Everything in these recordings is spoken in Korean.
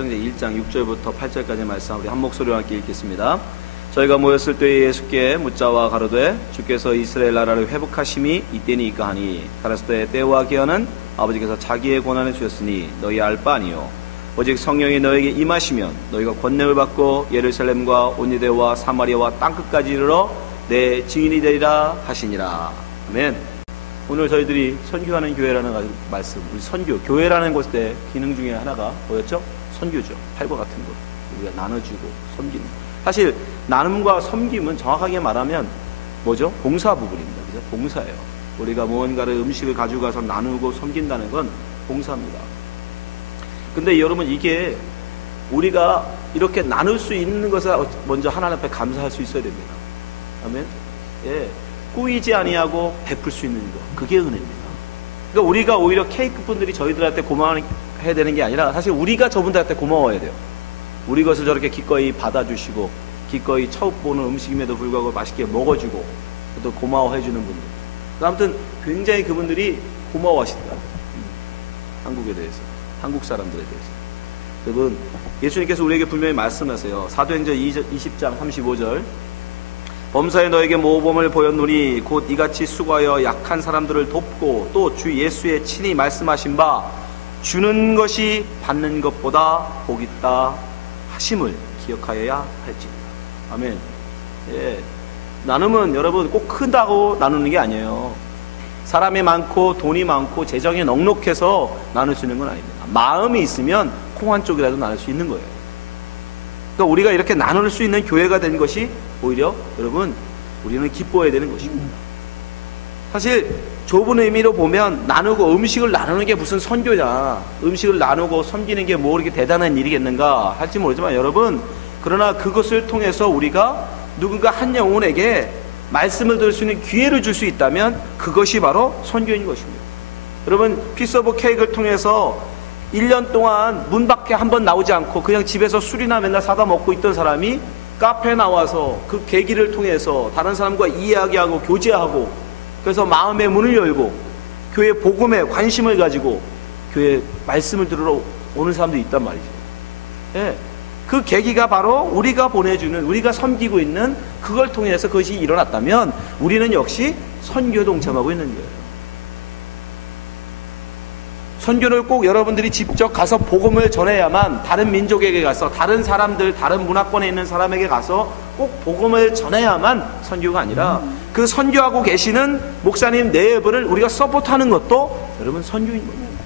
사도행전 1장 6절부터 8절까지 말씀 우리 한 목소리와 함께 읽겠습니다. 저희가 모였을 때에 예수께 묻자와 가로되 주께서 이스라엘 나라를 회복하심이 이때니까 하니 가라사대 때와 기한은 아버지께서 자기의 권한을 주셨으니 너희 알 바 아니요 오직 성령이 너에게 임하시면 너희가 권능을 받고 예루살렘과 온 유대와 사마리아와 땅끝까지 이르러 내 증인이 되리라 하시니라. 아멘. 오늘 저희들이 선교하는 교회라는 말씀, 우리 선교, 교회라는 곳의 기능 중에 하나가 뭐였죠? 선교죠. 팔과 같은 것 우리가 나눠주고 섬기는. 사실 나눔과 섬김은 정확하게 말하면 뭐죠? 봉사 부분입니다. 그죠? 봉사예요. 우리가 무언가를 음식을 가지고 가서 나누고 섬긴다는 건 봉사입니다. 근데 여러분, 이게 우리가 이렇게 나눌 수 있는 것을 먼저 하나님 앞에 감사할 수 있어야 됩니다. 아멘. 예, 꾸이지 아니하고 베풀 수 있는 것, 그게 은혜입니다. 그러니까 우리가 오히려 케이크 분들이 저희들한테 고마워해야 되는 게 아니라 사실 우리가 저분들한테 고마워해야 돼요. 우리 것을 저렇게 기꺼이 받아주시고 기꺼이 처음 보는 음식임에도 불구하고 맛있게 먹어주고 또 고마워해주는 분들, 아무튼 굉장히 그분들이 고마워하시더라. 한국에 대해서, 한국 사람들에 대해서. 여러분, 예수님께서 우리에게 분명히 말씀하세요. 사도행전 20장 35절 범사에 너에게 모범을 보였노니 곧 이같이 수고하여 약한 사람들을 돕고 또 주 예수의 친히 말씀하신 바 주는 것이 받는 것보다 복 있다 하심을 기억하여야 할지니라. 아멘. 예. 나눔은 여러분 꼭 크다고 나누는 게 아니에요. 사람이 많고 돈이 많고 재정이 넉넉해서 나눌 수 있는 건 아닙니다. 마음이 있으면 콩 한 쪽이라도 나눌 수 있는 거예요. 그러니까 우리가 이렇게 나눌 수 있는 교회가 된 것이 오히려 여러분 우리는 기뻐해야 되는 것입니다. 사실 좁은 의미로 보면 나누고 음식을 나누는 게 무슨 선교냐, 음식을 나누고 섬기는 게 뭐 이렇게 대단한 일이겠는가 할지 모르지만 여러분, 그러나 그것을 통해서 우리가 누군가 한 영혼에게 말씀을 들을 수 있는 기회를 줄 수 있다면 그것이 바로 선교인 것입니다. 여러분, 피스 오브 케이크를 통해서 1년 동안 문 밖에 한 번 나오지 않고 그냥 집에서 술이나 맨날 사다 먹고 있던 사람이 카페에 나와서 그 계기를 통해서 다른 사람과 이야기하고 교제하고, 그래서 마음의 문을 열고 교회 복음에 관심을 가지고 교회 말씀을 들으러 오는 사람들이 있단 말이죠. 예. 그 계기가 바로 우리가 보내주는, 우리가 섬기고 있는 그걸 통해서 그것이 일어났다면 우리는 역시 선교에 동참하고 있는 거예요. 선교를 꼭 여러분들이 직접 가서 복음을 전해야만, 다른 민족에게 가서, 다른 사람들, 다른 문화권에 있는 사람에게 가서 꼭 복음을 전해야만 선교가 아니라 그 선교하고 계시는 목사님 내부를 우리가 서포트하는 것도 여러분 선교인 겁니다.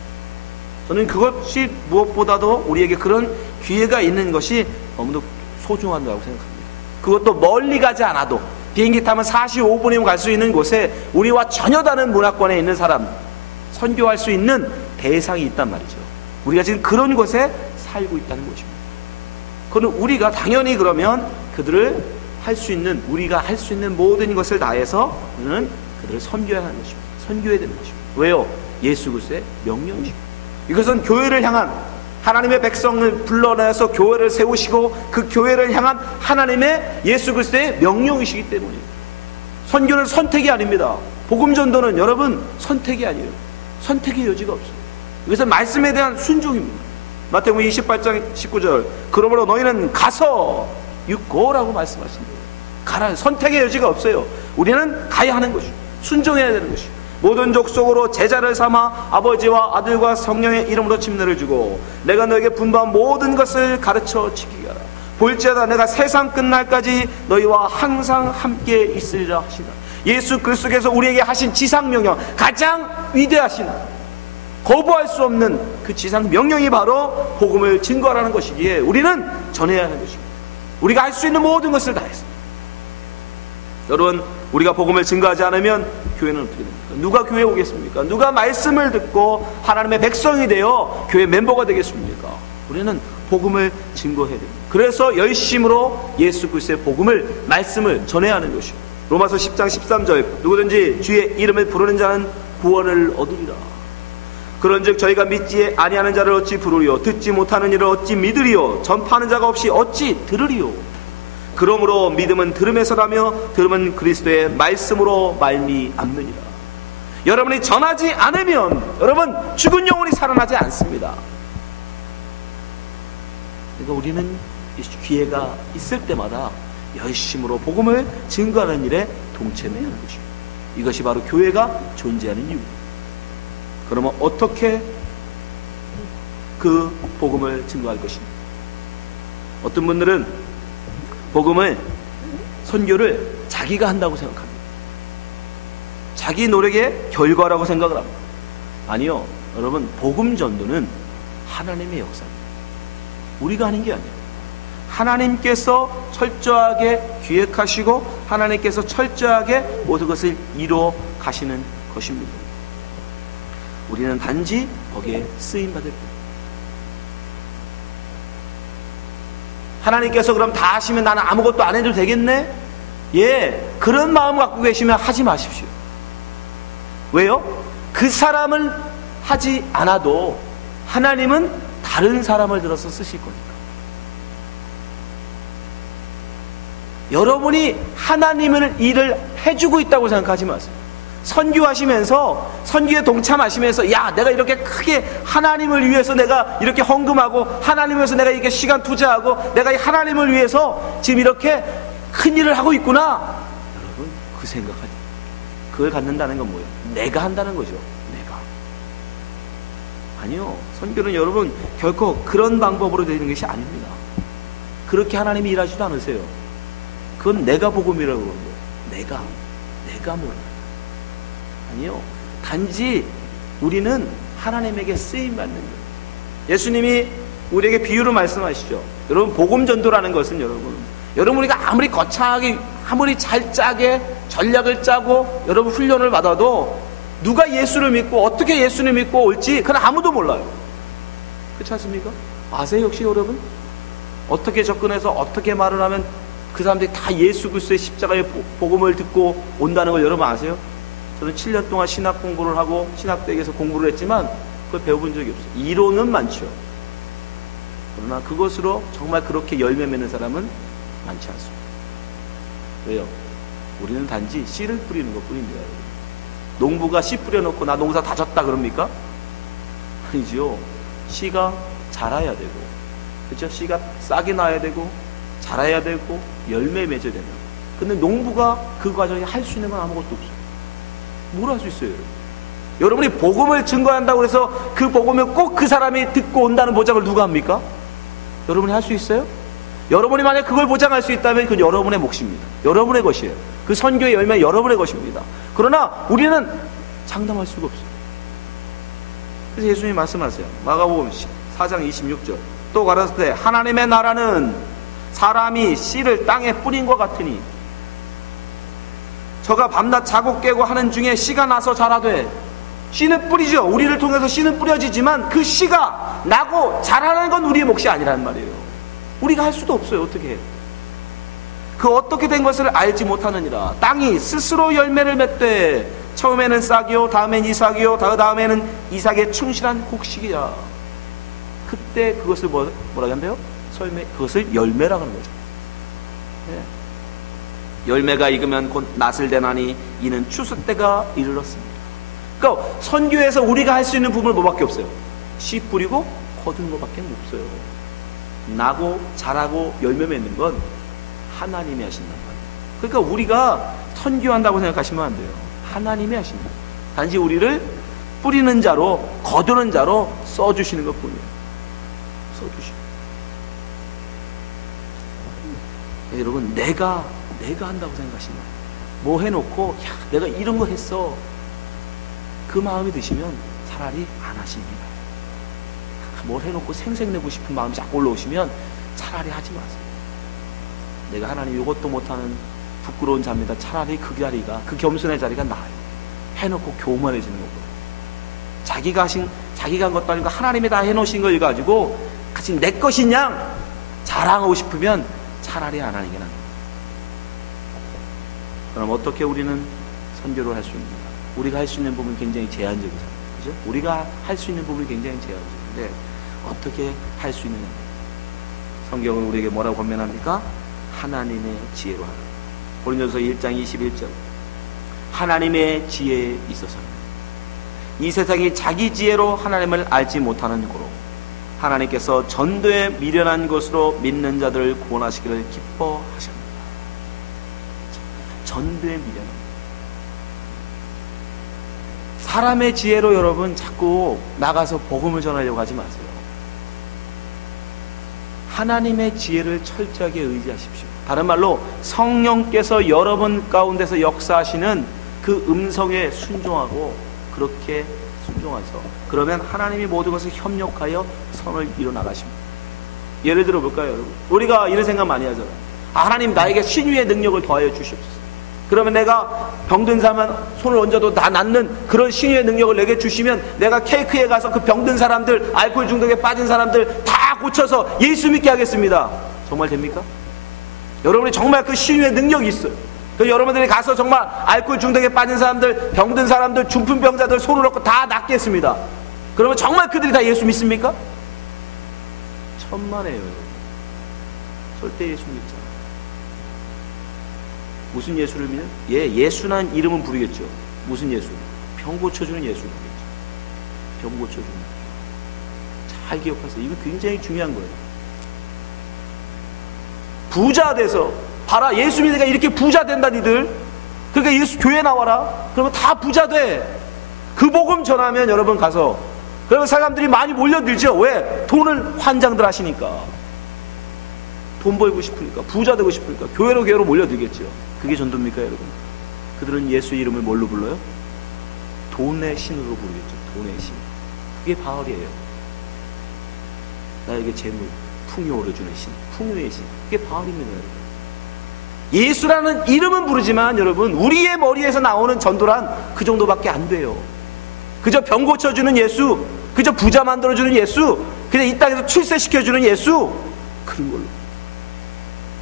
저는 그것이 무엇보다도 우리에게 그런 기회가 있는 것이 너무도 소중하다고 생각합니다. 그것도 멀리 가지 않아도 비행기 타면 45분이면 갈 수 있는 곳에 우리와 전혀 다른 문화권에 있는 사람 선교할 수 있는 대상이 있단 말이죠. 우리가 지금 그런 곳에 살고 있다는 것입니다. 그건 우리가 당연히 그러면 그들을 할 수 있는, 우리가 할 수 있는 모든 것을 다해서 우리는 그들을 섬겨야 하는 것입니다. 섬겨야 되는 것입니다. 왜요? 예수 그리스도의 명령이십니다. 이것은 교회를 향한, 하나님의 백성을 불러내서 교회를 세우시고 그 교회를 향한 하나님의 예수 그리스도의 명령이시기 때문입니다. 선교는 선택이 아닙니다. 복음 전도는 여러분 선택이 아니에요. 선택의 여지가 없어요. 이것은 말씀에 대한 순종입니다. 마태복음 28장 19절 그러므로 너희는 가서 유고라고 말씀하신대요. 가라. 선택의 여지가 없어요. 우리는 가야 하는 것이죠. 순종해야 되는 것이죠. 모든 족속으로 제자를 삼아 아버지와 아들과 성령의 이름으로 침례를 주고 내가 너에게 분부한 모든 것을 가르쳐 지키게 하라. 볼지어다 내가 세상 끝날까지 너희와 항상 함께 있으리라 하시나. 예수 그리스도께서 우리에게 하신 지상 명령, 가장 위대하신, 거부할 수 없는 그 지상 명령이 바로 복음을 증거하라는 것이기에 우리는 전해야 하는 것입니다. 우리가 할 수 있는 모든 것을 다했습니다. 여러분, 우리가 복음을 증거하지 않으면 교회는 어떻게 됩니까? 누가 교회에 오겠습니까? 누가 말씀을 듣고 하나님의 백성이 되어 교회 멤버가 되겠습니까? 우리는 복음을 증거해야 됩니다. 그래서 열심으로 예수 그리스도의 복음을, 말씀을 전해야 하는 것이죠. 로마서 10장 13절 누구든지 주의 이름을 부르는 자는 구원을 얻으리라. 그런즉 저희가 믿지 아니하는 자를 어찌 부르리요? 듣지 못하는 이를 어찌 믿으리요? 전파하는 자가 없이 어찌 들으리요? 그러므로 믿음은 들음에서 나며 들음은 그리스도의 말씀으로 말미암느니라. 여러분이 전하지 않으면 여러분 죽은 영혼이 살아나지 않습니다. 그러니까 우리는 기회가 있을 때마다 열심으로 복음을 증거하는 일에 동참해야 하는 것입니다. 이것이 바로 교회가 존재하는 이유입니다. 그러면 어떻게 그 복음을 증거할 것입니까? 어떤 분들은 복음을, 선교를 자기가 한다고 생각합니다. 자기 노력의 결과라고 생각을 합니다. 아니요, 여러분, 복음 전도는 하나님의 역사입니다. 우리가 하는 게 아니에요. 하나님께서 철저하게 기획하시고 하나님께서 철저하게 모든 것을 이루어 가시는 것입니다. 우리는 단지 거기에 쓰임받을 뿐. 하나님께서 그럼 다 하시면 나는 아무것도 안 해도 되겠네? 예, 그런 마음 갖고 계시면 하지 마십시오. 왜요? 그 사람을 하지 않아도 하나님은 다른 사람을 들어서 쓰실 거니까. 여러분이 하나님을 일을 해주고 있다고 생각하지 마세요. 선교하시면서, 선교에 동참하시면서, 야, 내가 이렇게 크게 하나님을 위해서 내가 이렇게 헌금하고, 하나님을 위해서 내가 이렇게 시간 투자하고, 내가 이 하나님을 위해서 지금 이렇게 큰 일을 하고 있구나. 여러분, 그 생각하지. 그걸 갖는다는 건 뭐예요? 내가 한다는 거죠. 내가. 아니요. 선교는 여러분, 결코 그런 방법으로 되는 것이 아닙니다. 그렇게 하나님이 일하지도 않으세요. 그건 내가 복음이라고 그러는 거예요. 내가 뭐예요? 아니요. 단지 우리는 하나님에게 쓰임받는 거예요. 예수님이 우리에게 비유로 말씀하시죠. 여러분, 복음 전도라는 것은 여러분 우리가 아무리 거창하게, 아무리 잘 짜게 전략을 짜고 여러분 훈련을 받아도 누가 예수를 믿고 어떻게 예수를 믿고 올지 그건 아무도 몰라요. 그렇지 않습니까? 아세요 혹시 여러분? 어떻게 접근해서 어떻게 말을 하면 그 사람들이 다 예수 그리스도의 십자가의 복음을 듣고 온다는 걸 여러분 아세요? 저는 7년 동안 신학 공부를 하고 신학대학에서 공부를 했지만 그걸 배워본 적이 없어요. 이론은 많죠. 그러나 그것으로 정말 그렇게 열매 맺는 사람은 많지 않습니다. 왜요? 우리는 단지 씨를 뿌리는 것 뿐입니다. 농부가 씨 뿌려놓고 나 농사 다 졌다 그럽니까? 아니죠. 씨가 자라야 되고, 그렇죠? 씨가 싹이 나야 되고 자라야 되고 열매 맺어야 된다. 근데 농부가 그 과정에 할 수 있는 건 아무것도 없어요. 뭘 할 수 있어요? 여러분이 복음을 증거한다고 해서 그 복음을 꼭 그 사람이 듣고 온다는 보장을 누가 합니까? 여러분이 할 수 있어요? 여러분이 만약 그걸 보장할 수 있다면 그건 여러분의 몫입니다. 여러분의 것이에요. 그 선교의 열매는 여러분의 것입니다. 그러나 우리는 장담할 수가 없어요. 그래서 예수님이 말씀하세요. 마가복음 4장 26절. 또 가라사대 하나님의 나라는 사람이 씨를 땅에 뿌린 것 같으니 저가 밤낮 자고 깨고 하는 중에 씨가 나서 자라되. 씨는 뿌리죠. 우리를 통해서 씨는 뿌려지지만 그 씨가 나고 자라는 건 우리의 몫이 아니란 말이에요. 우리가 할 수도 없어요. 어떻게 해요? 그 어떻게 된 것을 알지 못하느니라. 땅이 스스로 열매를 맺되 처음에는 싹이요 다음엔 이삭이요 다음에는 이삭의 충실한 곡식이야. 그때 그것을 뭐라고 한대요? 그것을 열매라고 하는 거죠. 네. 열매가 익으면 곧 낫을 대나니 이는 추수 때가 이르렀습니다. 그러니까 선교에서 우리가 할 수 있는 부분은 뭐밖에 없어요? 씨 뿌리고 거두는 것밖에 없어요. 나고 자라고 열매 맺는 건 하나님이 하신단 말이에요. 그러니까 우리가 선교한다고 생각하시면 안 돼요. 하나님이 하십니다. 단지 우리를 뿌리는 자로 거두는 자로 써주시는 것 뿐이에요. 써주시고. 여러분, 내가 한다고 생각하시면 뭐 해놓고 야 내가 이런 거 했어, 그 마음이 드시면 차라리 안 하십니다. 뭘 해놓고 생색내고 싶은 마음이 자꾸 올라오시면 차라리 하지 마세요. 내가 하나님 이것도 못하는 부끄러운 자입니다. 차라리 그 자리가, 그 겸손의 자리가 나아요. 해놓고 교만해지는 거고요. 자기가 한 것도 아니고 하나님이 다 해놓으신 걸 가지고 같이 내 것인 양 자랑하고 싶으면 차라리 안 하는 게 나아요. 그럼 어떻게 우리는 선교를 할 수 있는가? 우리가 할 수 있는 부분은 굉장히 제한적이잖아요. 그죠? 우리가 할 수 있는 부분이 굉장히 제한적인데 어떻게 할 수 있느냐? 성경은 우리에게 뭐라고 권면합니까? 하나님의 지혜로 하라. 고린도서 1장 21절. 하나님의 지혜에 있어서는 이 세상이 자기 지혜로 하나님을 알지 못하는 고로 하나님께서 전도에 미련한 것으로 믿는 자들을 구원하시기를 기뻐하십니다. 전도에 미련한, 사람의 지혜로 여러분 자꾸 나가서 복음을 전하려고 하지 마세요. 하나님의 지혜를 철저하게 의지하십시오. 다른 말로 성령께서 여러분 가운데서 역사하시는 그 음성에 순종하고, 그렇게 순종하셔서, 그러면 하나님이 모든 것을 협력하여 선을 이뤄나가십니다. 예를 들어 볼까요, 여러분? 우리가 이런 생각 많이 하잖아요. 하나님 나에게 신유의 능력을 더하여 주시옵소서. 그러면 내가 병든 사람 손을 얹어도 다 낫는 그런 신유의 능력을 내게 주시면 내가 케이크에 가서 그 병든 사람들, 알코올 중독에 빠진 사람들 다 고쳐서 예수 믿게 하겠습니다. 정말 됩니까? 여러분이 정말 그 신유의 능력이 있어요. 그 여러분들이 가서 정말 알코올 중독에 빠진 사람들, 병든 사람들, 중풍병자들 손을 얹고 다 낫겠습니다. 그러면 정말 그들이 다 예수 믿습니까? 천만에요. 절대 예수 믿지 않아요. 무슨 예수를 믿는? 예수란 이름은 부르겠죠. 무슨 예수? 병 고쳐주는 예수 부르겠죠. 병 고쳐주는 예수. 잘 기억하세요. 이거 굉장히 중요한 거예요. 부자 돼서, 봐라, 예수 믿으니까 이렇게 부자 된다 니들. 그러니까 예수 교회 나와라. 그러면 다 부자 돼. 그 복음 전하면 여러분 가서, 그러면 사람들이 많이 몰려들죠. 왜? 돈을 환장들 하시니까. 돈 벌고 싶으니까, 부자 되고 싶으니까 교회로 몰려들겠죠. 그게 전도입니까, 여러분? 그들은 예수의 이름을 뭘로 불러요? 돈의 신으로 부르겠죠. 돈의 신. 그게 바알이에요. 나에게 재물, 풍요를 주는 신, 풍요의 신. 그게 바알입니다, 여러분. 예수라는 이름은 부르지만 여러분, 우리의 머리에서 나오는 전도란 그 정도밖에 안 돼요. 그저 병 고쳐주는 예수, 그저 부자 만들어주는 예수, 그냥 이 땅에서 출세시켜주는 예수, 그런 걸로.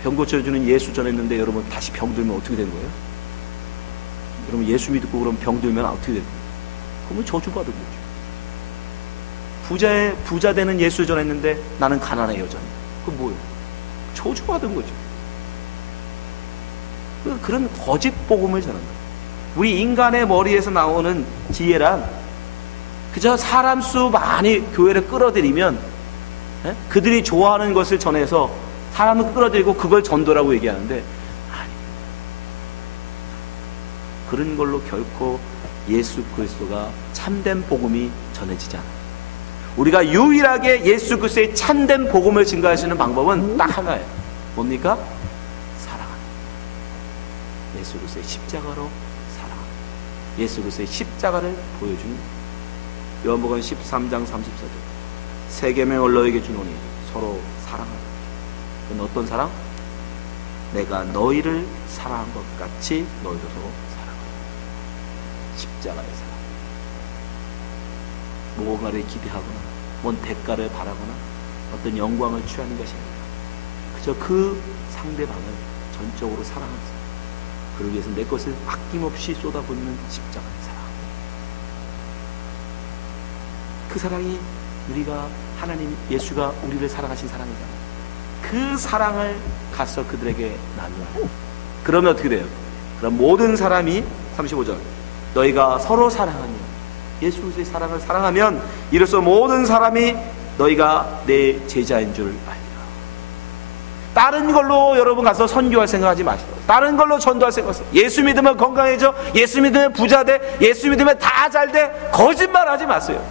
병 고쳐주는 예수 전했는데 여러분 다시 병 들면 어떻게 되는 거예요? 여러분 예수 믿고 그럼 병 들면 어떻게 되는 거예요? 그러면 저주받은 거죠. 부자 되는 예수 전했는데 나는 가난해 여전히. 그건 뭐예요? 저주받은 거죠. 그런 거짓 복음을 전한다. 우리 인간의 머리에서 나오는 지혜란 그저 사람 수 많이 교회를 끌어들이면 그들이 좋아하는 것을 전해서 사람을 끌어들이고 그걸 전도라고 얘기하는데, 아니, 그런 걸로 결코 예수 그리스도가 참된 복음이 전해지지 않아요. 우리가 유일하게 예수 그리스도의 참된 복음을 증거하시는 방법은 딱 하나예요. 뭡니까? 사랑하는, 예수 그리스도의 십자가로 사랑하는, 예수 그리스도의 십자가를 보여주는. 요한복음 13장 34절 새 계명을 너에게 주노니 서로 사랑하라. 그건 어떤 사랑? 내가 너희를 사랑한 것 같이 너희도 서로 사랑하라. 십자가의 사랑. 무언가를 기대하거나 뭔 대가를 바라거나 어떤 영광을 취하는 것이 아니라 그저 그 상대방을 전적으로 사랑하는 사람. 그러기 위해서 내 것을 아낌없이 쏟아붓는 십자가의 사랑. 그 사랑이 우리가 하나님 예수가 우리를 사랑하신 사랑이잖아요. 그 사랑을 가서 그들에게 나누어. 그러면 어떻게 돼요? 그럼 모든 사람이 35절 너희가 서로 사랑하며 예수 그리스도의 사랑을 사랑하면 이로써 모든 사람이 너희가 내 제자인 줄 알리라. 다른 걸로 여러분 가서 선교할 생각하지 마시고 다른 걸로 전도할 생각하세요. 예수 믿으면 건강해져, 예수 믿으면 부자 돼, 예수 믿으면 다 잘 돼, 거짓말하지 마세요.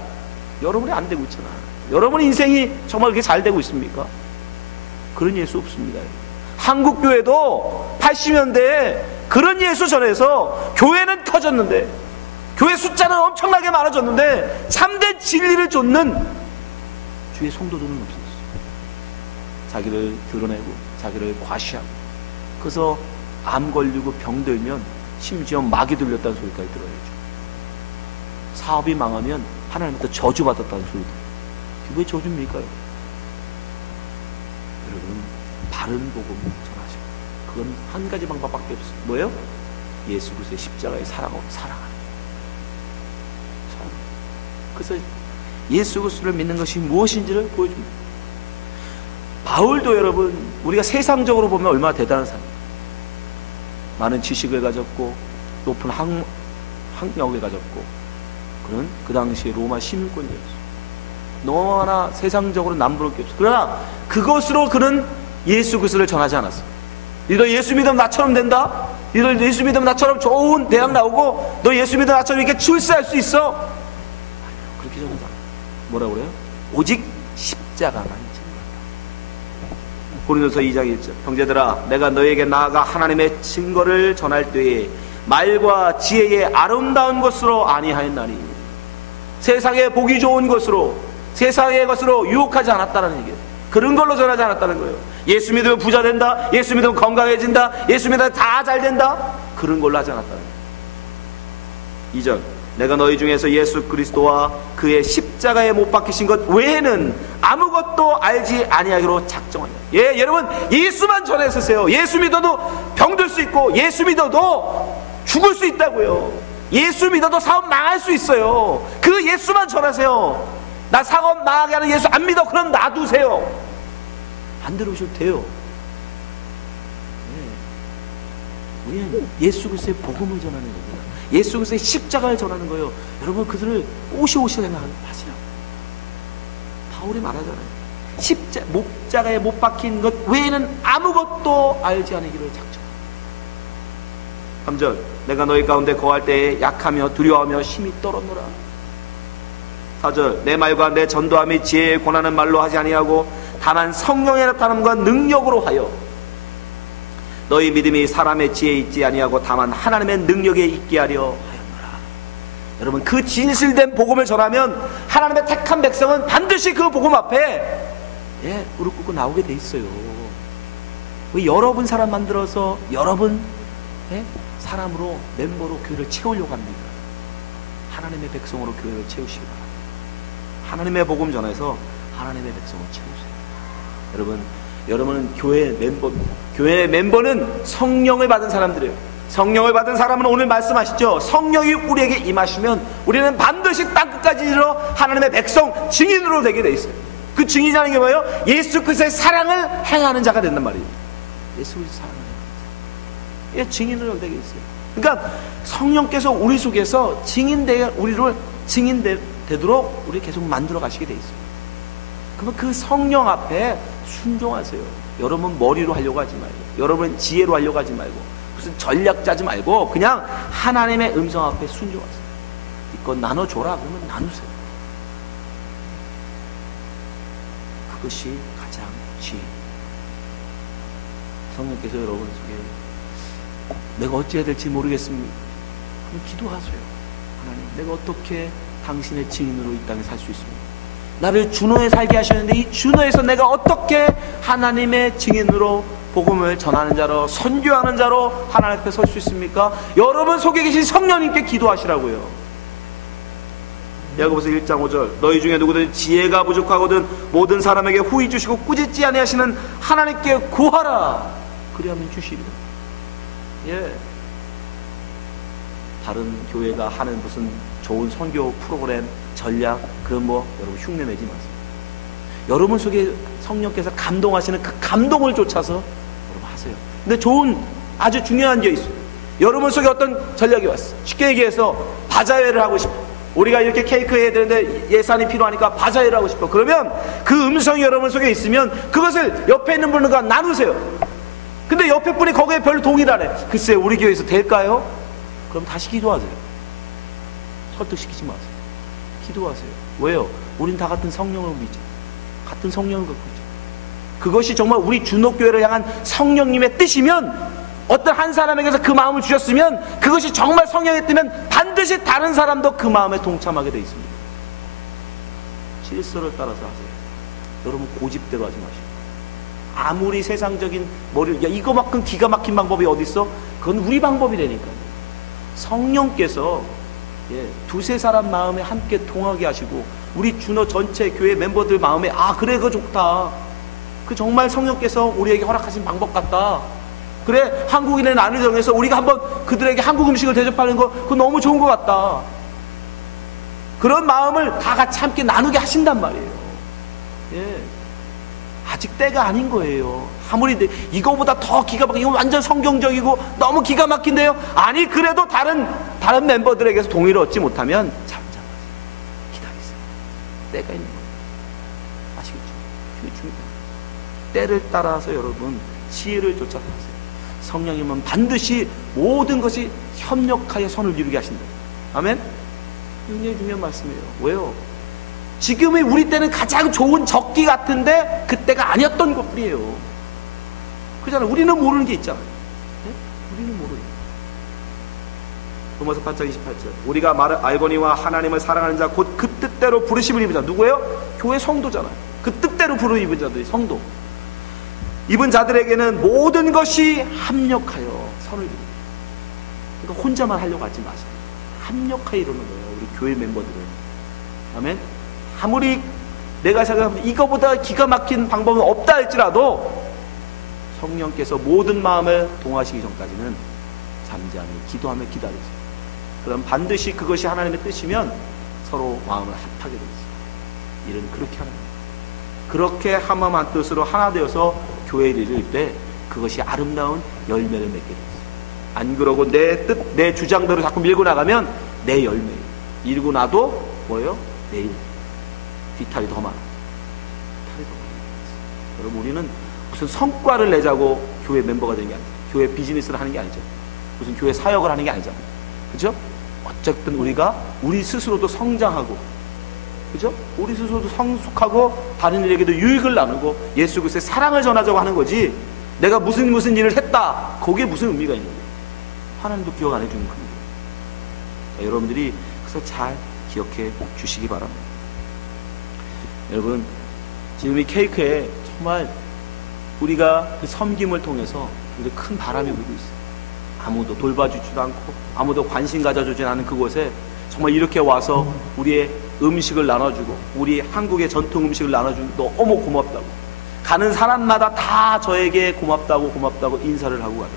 여러분이 안 되고 있잖아. 여러분 인생이 정말 그렇게 잘 되고 있습니까? 그런 예수 없습니다. 한국 교회도 80년대에 그런 예수 전해서 교회는 커졌는데, 교회 숫자는 엄청나게 많아졌는데 참된 진리를 쫓는 주의 성도들은 없었어요. 자기를 드러내고 자기를 과시하고, 그래서 암 걸리고 병 들면 심지어 마귀 들렸다는 소리까지 들어야죠. 사업이 망하면 하나님부터 저주받았다는 소리도. 그게 왜 저주입니까? 여러분, 바른 복음 전하시고, 그건 한 가지 방법밖에 없어요. 뭐예요? 예수 그리스도의 십자가의 사랑하는. 그래서 예수 그리스도를 믿는 것이 무엇인지를 보여줍니다. 바울도 여러분, 우리가 세상적으로 보면 얼마나 대단한 사람이에요. 많은 지식을 가졌고 높은 학력을 가졌고 그런 그 당시에 로마 시민권이었어요. 너무나 세상적으로 남부를 게 없어. 그러나 그것으로 그는 예수 그리스도를 전하지 않았어. 너 예수 믿으면 나처럼 된다? 너 예수 믿으면 나처럼 좋은 대학 나오고 너 예수 믿으면 나처럼 이렇게 출세할 수 있어? 그렇게 전하지 않아. 뭐라고 그래요? 오직 십자가만 증거한다. 고린도서 2장 1절. 형제들아, 내가 너에게 나아가 하나님의 증거를 전할 때에 말과 지혜의 아름다운 것으로 아니하였나니, 세상에 보기 좋은 것으로, 세상의 것으로 유혹하지 않았다는 얘기예요. 그런 걸로 전하지 않았다는 거예요. 예수 믿으면 부자 된다, 예수 믿으면 건강해진다, 예수 믿으면 다 잘 된다, 그런 걸로 하지 않았다는 거예요. 2절. 내가 너희 중에서 예수 그리스도와 그의 십자가에 못 박히신 것 외에는 아무것도 알지 아니하기로 작정하냐. 예, 여러분, 예수만 전했으세요. 예수 믿어도 병들 수 있고, 예수 믿어도 죽을 수 있다고요. 예수 믿어도 사업 망할 수 있어요. 그 예수만 전하세요. 나 사업 망하게 하는 예수 안 믿어? 그럼 놔두세요. 안 들어오셔도 돼요. 네. 우리는 예수 그리스도의 복음을 전하는 겁니다. 예수 그리스도의 십자가를 전하는 거예요. 여러분, 그들을 오시오시 생각하시라. 바울이 말하잖아요. 목자가에 못 박힌 것 외에는 아무것도 알지 않기를 작정. 3절. 내가 너희 가운데 거할 때에 약하며 두려워하며 심히 떨었노라. 4절. 내 말과 내 전도함이 지혜에 권하는 말로 하지 아니하고 다만 성령의 나타남과 능력으로 하여, 너희 믿음이 사람의 지혜에 있지 아니하고 다만 하나님의 능력에 있게 하려 하였노라. 여러분, 그 진실된 복음을 전하면 하나님의 택한 백성은 반드시 그 복음 앞에 무릎 꿇고 나오게 돼 있어요. 왜 여러분 사람 만들어서 여러분 사람으로, 멤버로 교회를 채우려고 합니다. 하나님의 백성으로 교회를 채우시기 바랍니다. 하나님의 복음 전해서 하나님의 백성을 채우세요. 여러분은 교회 멤버입니다. 교회 멤버는 성령을 받은 사람들이에요. 성령을 받은 사람은 오늘 말씀하시죠. 성령이 우리에게 임하시면 우리는 반드시 땅끝까지 이르러 하나님의 백성, 증인으로 되게 돼 있어요. 그 증인이라는 게 뭐예요? 예수 그리스도의 사랑을 행하는 자가 된단 말이에요. 예수 그리스도의 사랑을 행하는 자, 증인으로 되게 있어요. 그러니까 성령께서 우리 속에서 우리를 증인되도록 우리 계속 만들어 가시게 돼 있어요. 그러면 그 성령 앞에 순종하세요. 여러분 머리로 하려고 하지 말고, 여러분 지혜로 하려고 하지 말고, 무슨 전략 짜지 말고 그냥 하나님의 음성 앞에 순종하세요. 이거 나눠줘라 그러면 나누세요. 그것이 가장 지혜. 성령께서 여러분 속에 내가 어찌해야 될지 모르겠습니다. 그럼 기도하세요. 하나님, 내가 어떻게 당신의 증인으로 이 땅에 살 수 있습니까? 나를 준호에 살게 하셨는데 이 준호에서 내가 어떻게 하나님의 증인으로 복음을 전하는 자로, 선교하는 자로 하나님 앞에 설 수 있습니까? 여러분 속에 계신 성령님께 기도하시라고요. 야고보서 1장 5절. 너희 중에 누구든 지혜가 부족하거든 모든 사람에게 후히 주시고 꾸짖지 아니하시는 하나님께 구하라. 그리하면 주시리라. 다른 교회가 하는 무슨 좋은 선교 프로그램, 전략, 그런 여러분 흉내내지 마세요. 여러분 속에 성령께서 감동하시는 그 감동을 쫓아서 여러분 하세요. 근데 아주 중요한 게 있어요. 여러분 속에 어떤 전략이 왔어. 쉽게 얘기해서 바자회를 하고 싶어. 우리가 이렇게 케이크 해야 되는데 예산이 필요하니까 바자회를 하고 싶어. 그러면 그 음성이 여러분 속에 있으면 그것을 옆에 있는 분과 나누세요. 근데 옆에 분이 거기에 별로 동의를 안 해. 글쎄, 우리 교회에서 될까요? 그럼 다시 기도하세요. 설득시키지 마세요. 기도하세요. 왜요? 우린 다 같은 성령을 믿죠. 같은 성령을 갖고 있죠. 그것이 정말 우리 준호교회를 향한 성령님의 뜻이면, 어떤 한 사람에게서 그 마음을 주셨으면 그것이 정말 성령의 뜻이면 반드시 다른 사람도 그 마음에 동참하게 되어 있습니다. 질서를 따라서 하세요. 여러분 고집대로 하지 마시고. 아무리 세상적인 이거만큼 기가 막힌 방법이 어디 있어? 그건 우리 방법이라니까요. 성령께서 두세 사람 마음에 함께 통하게 하시고 우리 준호 전체 교회 멤버들 마음에 그래, 그거 좋다. 그 정말 성령께서 우리에게 허락하신 방법 같다. 그래, 한국인의 난을 정해서 우리가 한번 그들에게 한국 음식을 대접하는 거, 그거 너무 좋은 것 같다. 그런 마음을 다 같이 함께 나누게 하신단 말이에요. 아직 때가 아닌 거예요. 아무리 이거보다 더 기가 막히고, 이거 완전 성경적이고 너무 기가 막힌데요. 아니, 그래도 다른 멤버들에게서 동의를 얻지 못하면 잠잠하세요. 기다리세요. 때가 있는 거예요. 때를 따라서 여러분 지혜를 쫓아가세요. 성령님은 반드시 모든 것이 협력하여 선을 이루게 하신다. 아멘? 굉장히 중요한 말씀이에요. 왜요? 지금의 우리 때는 가장 좋은 적기 같은데 그때가 아니었던 것뿐이에요. 그잖아요. 우리는 모르는 게 있잖아요. 네? 우리는 모르는. 로마서 8장 28절. 우리가 알거니와 하나님을 사랑하는 자 곧 그 뜻대로 부르심을 입은 자. 누구예요? 교회 성도잖아요. 그 뜻대로 부르심을 입은 자들이 성도. 입은 자들에게는 모든 것이 합력하여 선을 이루고. 그러니까 혼자만 하려고 하지 마세요. 합력하여 이루는 거예요. 우리 교회 멤버들은. 아멘? 아무리 내가 생각하면 이거보다 기가 막힌 방법은 없다 할지라도 성령께서 모든 마음을 동하시기 전까지는 잠잠히 기도하며 기다리세요. 그럼 반드시 그것이 하나님의 뜻이면 서로 마음을 합하게 되겠어요. 일은 그렇게 하는 거예요. 그렇게 한마음 뜻으로 하나 되어서 교회를 이룰 때 그것이 아름다운 열매를 맺게 되겠어요. 안 그러고 내 뜻, 내 주장대로 자꾸 밀고 나가면 내 열매 이루고 나도 뭐예요? 내일 뒤탈이 더 많아. 여러분 우리는 무슨 성과를 내자고 교회 멤버가 되는 게 아니죠. 교회 비즈니스를 하는 게 아니죠. 무슨 교회 사역을 하는 게 아니잖아요. 그죠? 어쨌든 우리가 우리 스스로도 성장하고, 그죠? 우리 스스로도 성숙하고 다른 이에게도 유익을 나누고 예수 그리스도의 사랑을 전하자고 하는 거지. 내가 무슨 일을 했다. 거기에 무슨 의미가 있는 거예요? 하나님도 기억 안 해주는 겁니다. 그러니까 여러분들이 그래서 잘 기억해 주시기 바랍니다. 여러분 지금 이 케이크에 정말 우리가 그 섬김을 통해서 큰 바람이 불고 있어요. 아무도 돌봐주지도 않고 아무도 관심 가져주지 않은 그곳에 정말 이렇게 와서 우리의 음식을 나눠주고 우리 한국의 전통 음식을 나눠주고 너무 고맙다고 가는 사람마다 다 저에게 고맙다고 인사를 하고 가요.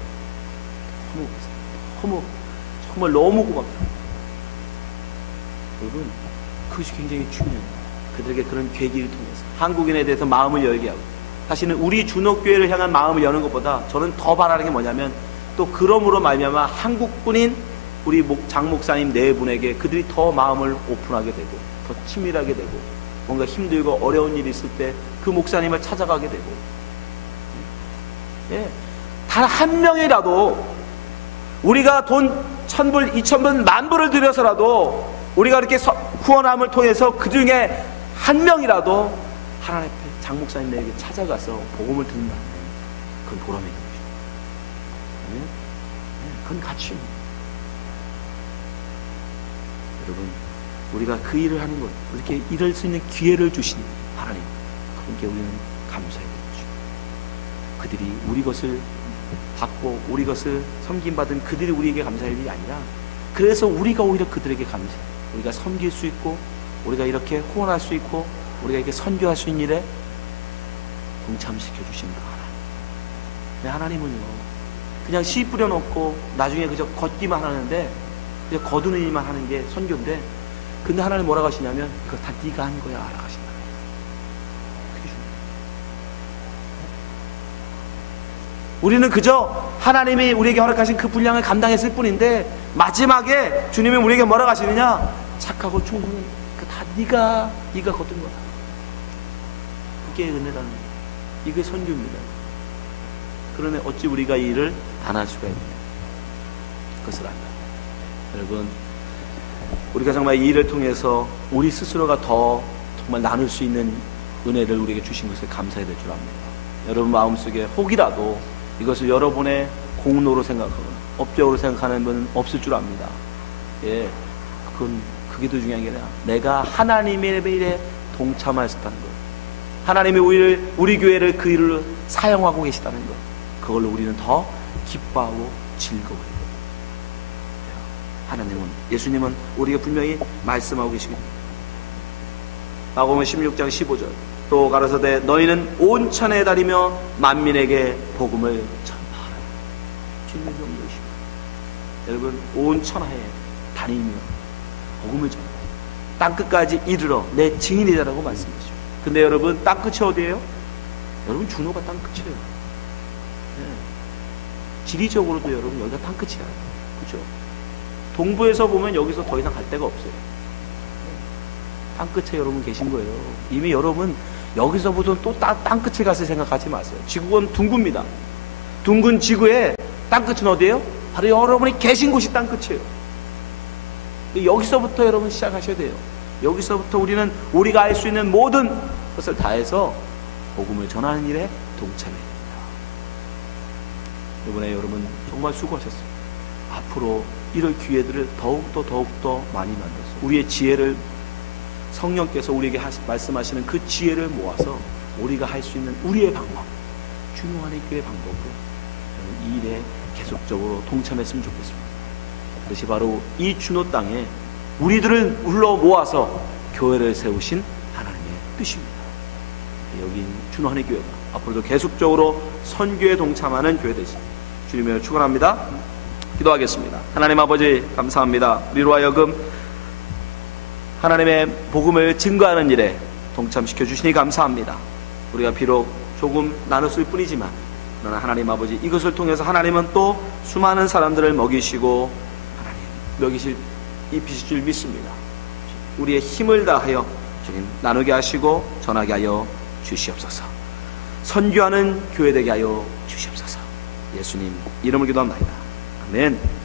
너무 정말 너무 고맙다고. 여러분 그것이 굉장히 중요해요. 그들에게 그런 계기를 통해서 한국인에 대해서 마음을 열게 하고, 사실은 우리 준옥교회를 향한 마음을 여는 것보다 저는 더 바라는 게 뭐냐면 또 그러므로 말미암아 한국분인 우리 장 목사님 네 분에게 그들이 더 마음을 오픈하게 되고 더 친밀하게 되고 뭔가 힘들고 어려운 일이 있을 때 그 목사님을 찾아가게 되고, 예, 단 한 명이라도 우리가 돈 1,000불, 2,000불, 10,000불을 들여서라도 우리가 이렇게 후원함을 통해서 그 중에 한 명이라도 하나님 앞에 장 목사님에게 찾아가서 복음을 듣는다면 그건 보람이 있는 것이죠. 그건 가치입니다. 여러분 우리가 그 일을 하는 것, 이렇게 일할 수 있는 기회를 주신 하나님, 그분께 우리는 감사해야 되죠. 그들이 우리 것을 받고 우리 것을 섬김받은 그들이 우리에게 감사할 일이 아니라, 그래서 우리가 오히려 그들에게 감사해요. 우리가 섬길 수 있고 우리가 이렇게 후원할 수 있고 우리가 이렇게 선교할 수 있는 일에 동참시켜 주신 그 하나님. 네, 하나님은요 그냥 씨 뿌려놓고 나중에 그저 걷기만 하는데, 그냥 거두는 일만 하는 게 선교인데, 근데 하나님 뭐라고 하시냐면 이거 다 네가 한 거야 라고 하신다. 그게 중요해요. 우리는 그저 하나님이 우리에게 허락하신 그 분량을 감당했을 뿐인데, 마지막에 주님이 우리에게 뭐라고 하시느냐, 착하고 충성은 다 네가 거둔 거야. 그게 은혜라는 거예요. 이게 선교입니다. 그러네 어찌 우리가 이 일을 안 할 수가 있느냐, 그것을 안다. 여러분 우리가 정말 이 일을 통해서 우리 스스로가 더 정말 나눌 수 있는 은혜를 우리에게 주신 것을 감사해야 될 줄 압니다. 여러분 마음속에 혹이라도 이것을 여러분의 공로로 생각하거나 업적으로 생각하는 분은 없을 줄 압니다. 예, 그게 더 중요한 게 아니라 내가 하나님의 일에 동참하였다는 것, 하나님이 우리 교회를 그 일을 사용하고 계시다는 것, 그걸로 우리는 더 기뻐하고 즐거워해요. 하나님은, 예수님은 우리가 분명히 말씀하고 계시겠습니다. 마가복음 16장 15절 또 가라사대 너희는 온 천하에 다니며 만민에게 복음을 전파하라. 주님의 명령이십니다. 여러분 온 천하에 다니며 복음을 전하라. 땅끝까지 이르러 내 증인이다라고 말씀하시죠. 근데 여러분 땅끝이 어디예요? 여러분 준호가 땅끝이에요. 네. 지리적으로도 여러분 여기가 땅끝이야. 그렇죠? 동부에서 보면 여기서 더 이상 갈 데가 없어요. 땅끝에 여러분 계신 거예요. 이미 여러분 여기서부터는 또 땅끝에 가서 생각하지 마세요. 지구는 둥굽니다. 둥근 지구의 땅끝은 어디예요? 바로 여러분이 계신 곳이 땅끝이에요. 여기서부터 여러분 시작하셔야 돼요. 여기서부터 우리는 우리가 할 수 있는 모든 것을 다해서 복음을 전하는 일에 동참해야 됩니다. 이번에 여러분 정말 수고하셨어요. 앞으로 이럴 기회들을 더욱더 많이 만들어서 우리의 지혜를, 성령께서 우리에게 말씀하시는 그 지혜를 모아서 우리가 할 수 있는 우리의 방법, 주노 안의 교회 방법으로 이 일에 계속적으로 동참했으면 좋겠습니다. 그것이 바로 이 주노 땅에 우리들을 불러 모아서 교회를 세우신 하나님의 뜻입니다. 여기 주노 안의 교회가 앞으로도 계속적으로 선교에 동참하는 교회 되시 주님을 축원합니다. 기도하겠습니다. 하나님 아버지 감사합니다. 우리로 하여금 하나님의 복음을 증거하는 일에 동참시켜 주시니 감사합니다. 우리가 비록 조금 나눴을 뿐이지만 그러나 하나님 아버지 이것을 통해서 하나님은 또 수많은 사람들을 먹이시고 하나님 먹이실 입히실 줄 믿습니다. 우리의 힘을 다하여 주님 나누게 하시고 전하게 하여 주시옵소서. 선교하는 교회 되게 하여 주시옵소서. 예수님 이름을 기도합니다. 아멘.